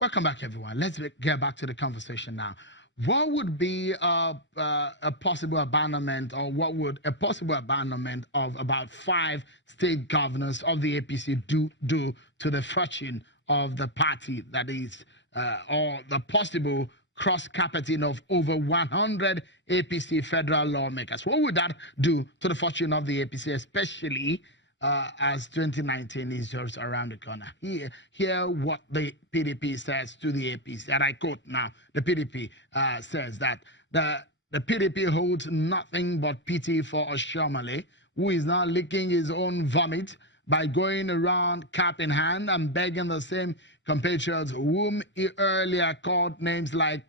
Welcome back, everyone. Let's get back to the conversation now. What would be a possible abandonment, or what would a possible abandonment of about 5 state governors of the APC do to the fortune of the party, that is, or the possible cross-carpeting of over 100 APC federal lawmakers? What would that do to the fortune of the APC, especially as 2019 is just around the corner? Hear what the PDP says to the APC, and I quote now. The PDP says that the PDP holds nothing but pity for Oshiomhole, who is now licking his own vomit by going around cap in hand and begging the same compatriots whom he earlier called names like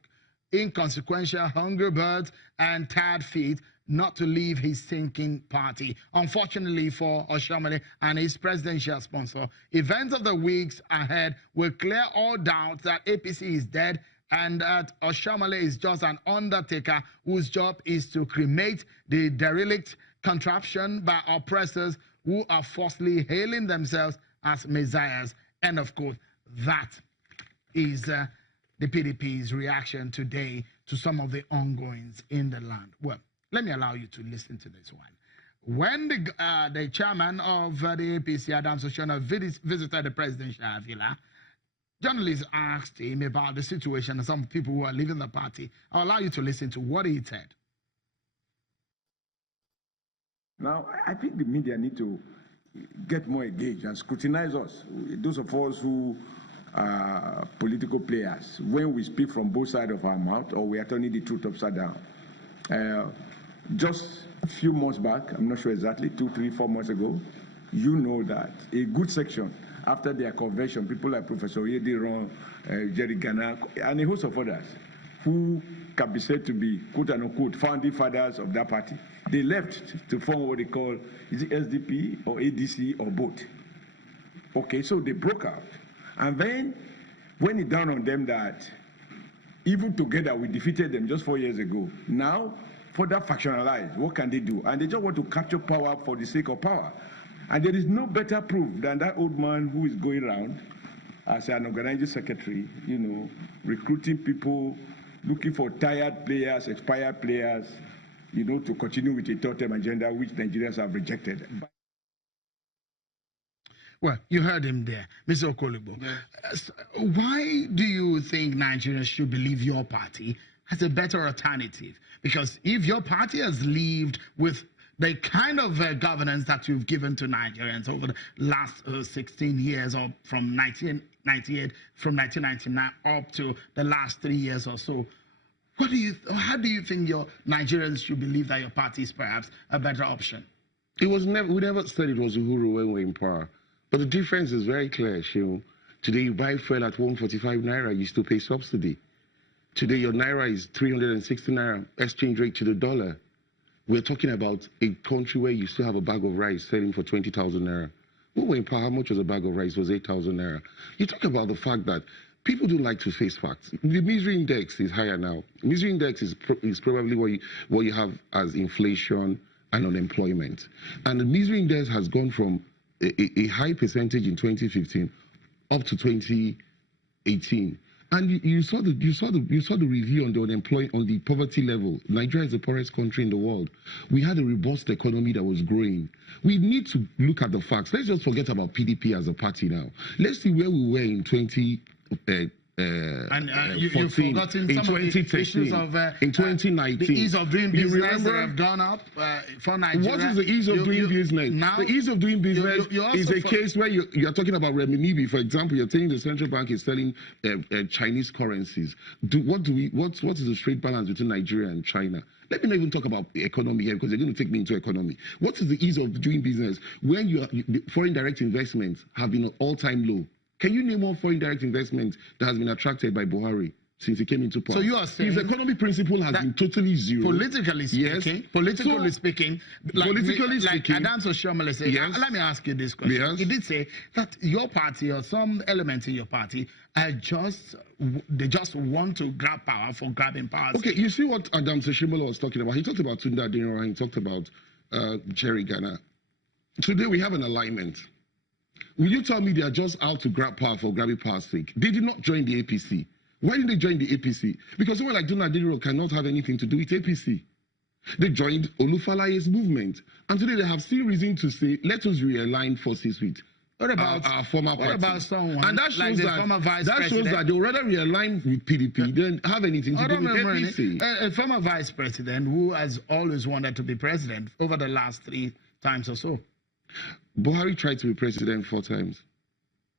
inconsequential hungry birds and tired feet not to leave his sinking party. Unfortunately for Oshiomhole and his presidential sponsor, events of the weeks ahead will clear all doubts that APC is dead and that Oshiomhole is just an undertaker whose job is to cremate the derelict contraption by oppressors who are falsely hailing themselves as messiahs. End of quote. That is the PDP's reaction today to some of the ongoings in the land. Well, let me allow you to listen to this one. When the chairman of the APC, Adams Oshiomhole, visited the presidential villa, journalists asked him about the situation and some people who are leaving the party. I'll allow you to listen to what he said. Now, I think the media need to get more engaged and scrutinize us, those of us who are political players, when we speak from both sides of our mouth or we are turning the truth upside down. Just a few months back, I'm not sure exactly, 2, 3, 4 months ago, you know that a good section after their convention, people like Professor Yediron, Jerry Ghana, and a host of others who can be said to be, quote unquote, founding fathers of that party, they left to form what they call, is it SDP or ADC or both? Okay, so they broke out. And then when it dawned on them that even together we defeated them just 4 years ago, now further factionalized, what can they do? And they just want to capture power for the sake of power. And there is no better proof than that old man who is going around as an organizing secretary, you know, recruiting people, looking for tired players, expired players, you know, to continue with a third-term agenda which Nigerians have rejected. Well, you heard him there, Mr. Okolugbo. Yes. Why do you think Nigerians should believe your party has a better alternative? Because if your party has lived with the kind of governance that you've given to Nigerians over the last 16 years, or from 1998, from 1999 up to the last 3 years or so, how do you think your Nigerians should believe that your party is perhaps a better option? We never said it was Uhuru when we were in power. But the difference is very clear, Shion. Today you buy fuel at 145 naira, you still pay subsidy. Today your naira is 360 naira exchange rate to the dollar. We're talking about a country where you still have a bag of rice selling for 20,000 naira. When we were in power, how much was a bag of rice? It was 8,000 naira. You talk about the fact that people don't like to face facts. The misery index is higher now. Misery index is probably what you have as inflation and unemployment. And the misery index has gone from a high percentage in 2015 up to 2018. And you saw the review on the poverty level. Nigeria is the poorest country in the world. We had a robust economy that was growing. We need to look at the facts. Let's just forget about PDP as a party now. Let's see where we were in 2014, you've forgotten some of the issues of in 2019. The ease of doing business that have gone up for Nigeria. What is the ease of doing business? Now, the ease of doing business is a case where you're talking about renminbi, for example. You're saying the central bank is selling Chinese currencies. What is the trade balance between Nigeria and China? Let me not even talk about the economy here, because they're going to take me into economy. What is the ease of doing business when foreign direct investments have been at all-time low? Can you name more foreign direct investment that has been attracted by Buhari since he came into power? So you are saying his economic principle has been totally zero. Politically speaking, yes. politically speaking, like Adams Oshiomhole said, yes. Let me ask you this question. Yes. He did say that your party or some elements in your party just want to grab power for grabbing power. Okay, you see what Adams Oshiomhole was talking about. He talked about Tunde Adeniran, he talked about Jerry Ghana. Today we have an alignment. will you tell me they are just out to grab power for grabbing power's sake? They did not join the APC. Why didn't they join the APC? Because someone like Donald Adiro cannot have anything to do with APC. They joined Olufalaye's movement. And today they have still reason to say, let us realign forces with our former party. What about someone and that shows like the that, former vice that president? shows that they would rather realign with PDP than have anything to do with APC. A former vice president who has always wanted to be president over the last 3 times or so. Buhari tried to be president 4 times.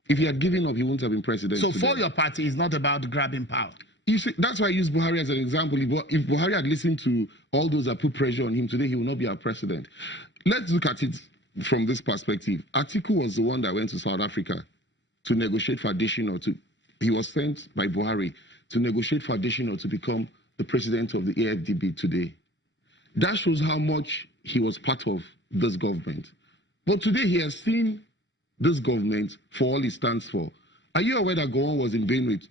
If he had given up, he wouldn't have been president. So today. for your party, it's not about grabbing power. You see, that's why I use Buhari as an example. If Buhari had listened to all those that put pressure on him today, he would not be our president. Let's look at it from this perspective. Atiku was the one that went to South Africa to negotiate for additional to. He was sent by Buhari to negotiate for additional to become the president of the AFDB today. That shows how much he was part of this government. But today he has seen this government for all it stands for. Are you aware that Gowon was in Benue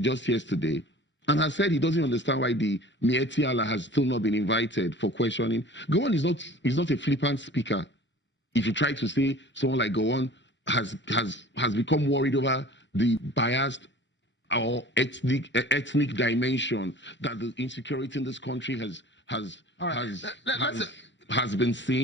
just yesterday and has said he doesn't understand why the Mieti Allah has still not been invited for questioning? Gowon is not a flippant speaker. If you try to say someone like Gowon has become worried over the biased or ethnic dimension that the insecurity in this country has been seen.